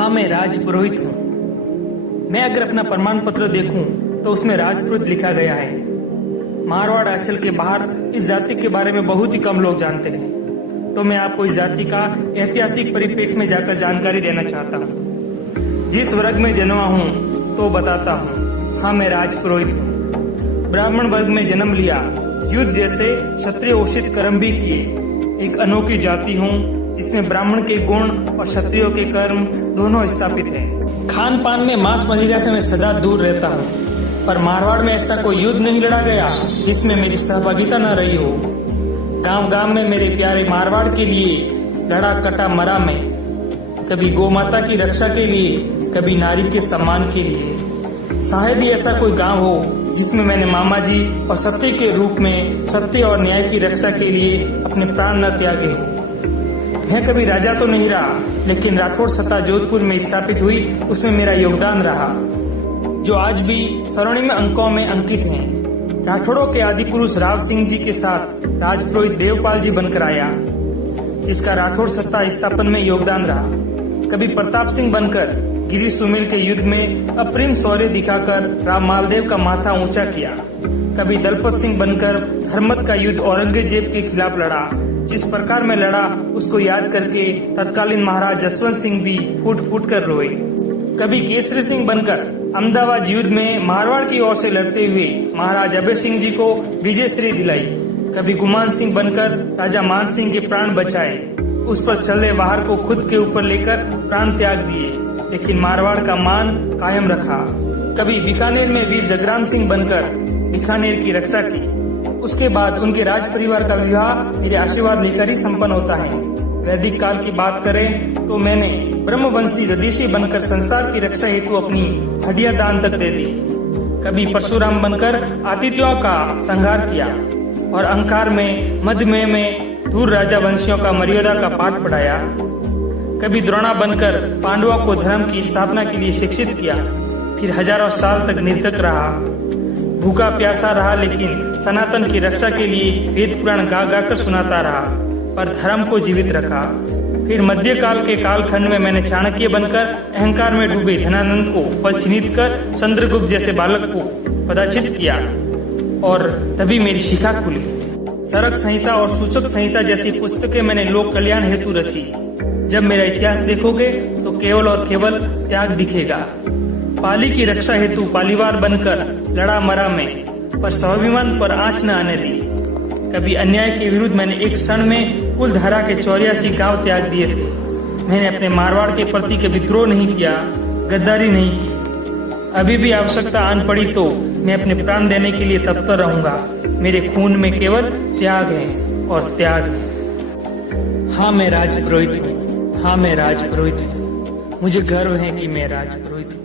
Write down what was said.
हाँ, मैं राजपुरोहित हूँ। मैं अगर अपना प्रमाण पत्र देखूं तो उसमें राजपुरोहित लिखा गया है। मारवाड़ अंचल के बाहर इस जाति के बारे में बहुत ही कम लोग जानते हैं, तो मैं आपको इस जाति का ऐतिहासिक परिप्रेक्ष्य में जाकर जानकारी देना चाहता हूँ। जिस वर्ग में जन्मा हूँ तो बताता हूँ। हाँ, मैं राजपुरोहित हूँ। ब्राह्मण वर्ग में जन्म लिया, युद्ध जैसे क्षत्रिय उचित कर्म भी किए। एक अनोखी जाति हूँ जिसमें ब्राह्मण के गुण और क्षत्रियों के कर्म दोनों स्थापित हैं। खान पान में मांस मदिरा से मैं सदा दूर रहता हूँ, पर मारवाड़ में ऐसा कोई युद्ध नहीं लड़ा गया जिसमें मेरी सहभागिता न रही हो। गांव गांव में मेरे प्यारे मारवाड़ के लिए लड़ा कटा मरा मैं, कभी गौ माता की रक्षा के लिए, कभी नारी के सम्मान के लिए। शायद ही ऐसा कोई गांव हो जिसमें मैंने मामा जी और सत्य के रूप में सत्य और न्याय की रक्षा के लिए अपने प्राण न त्यागे हो। मैं कभी राजा तो नहीं रहा, लेकिन राठौड़ सत्ता जोधपुर में स्थापित हुई उसमें मेरा योगदान रहा, जो आज भी स्वर्णिम अंकों में अंकित हैं। राठौड़ों के आदि पुरुष राव सिंह जी के साथ राजपुरोहित देवपाल जी बनकर आया, जिसका राठौड़ सत्ता स्थापन में योगदान रहा। कभी प्रताप सिंह बनकर गिरी सुमेल के युद्ध में अप्रिम शौर्य दिखाकर राम मालदेव का माथा ऊंचा किया। कभी दलपत सिंह बनकर धर्मत का युद्ध औरंगजेब के खिलाफ लड़ा। जिस प्रकार में लड़ा उसको याद करके तत्कालीन महाराज जसवंत सिंह भी फूट फूट कर रोए। कभी केसरी सिंह बनकर अहमदाबाद युद्ध में मारवाड़ की ओर से लड़ते हुए महाराज अभय सिंह जी को विजयश्री दिलाई। कभी गुमान सिंह बनकर राजा मान सिंह के प्राण बचाए, उस पर चले बाहर को खुद के ऊपर लेकर प्राण त्याग दिए, लेकिन मारवाड़ का मान कायम रखा। कभी बीकानेर में वीर जगराम सिंह बनकर बीकानेर की रक्षा की। उसके बाद उनके राज परिवार का विवाह मेरे आशीर्वाद लेकर ही संपन्न होता है। वैदिक काल की बात करें तो मैंने ब्रह्मवंशी दधीशी बनकर संसार की रक्षा हेतु अपनी हड्डियां दान तक दे दी। कभी परशुराम बनकर आतिथ्यों का संहार किया और अहंकार में मध्यमय में दूर राजा वंशियों का मर्यादा का पाठ पढ़ाया। कभी द्रोणा बनकर पांडवों को धर्म की स्थापना के लिए शिक्षित किया, फिर हजारों साल तक निर्धक रहा, भूखा प्यासा रहा, लेकिन सनातन की रक्षा के लिए वेद पुराण गा गा कर सुनाता रहा, पर धर्म को जीवित रखा। फिर मध्यकाल के कालखंड में मैंने चाणक्य बनकर अहंकार में डूबे धनानंद को पद चिन्हित कर चंद्रगुप्त जैसे बालक को पदाचित किया, और तभी मेरी शिखा खुली। सरक संहिता और सूचक संहिता जैसी पुस्तकें मैंने लोक कल्याण हेतु रची। जब मेरा इतिहास देखोगे तो केवल और केवल त्याग दिखेगा। पाली की रक्षा हेतु पालीवार बनकर लड़ा मरा में, पर स्वाभिमान पर आंच न आने दी। कभी अन्याय के विरुद्ध मैंने एक क्षण में कुल धारा के 84 गांव त्याग दिए थे। मैंने अपने मारवाड़ के प्रति कभी द्रोह नहीं किया, गद्दारी नहीं की। अभी भी आवश्यकता आन पड़ी तो मैं अपने प्राण देने के लिए तत्पर रहूंगा। मेरे खून में केवल त्याग है और त्याग है। हाँ, मैं राजपुरोहित हूँ। हाँ, मैं राजपुरोहित हूँ। मुझे गर्व है कि मैं राजपुरोहित हूँ।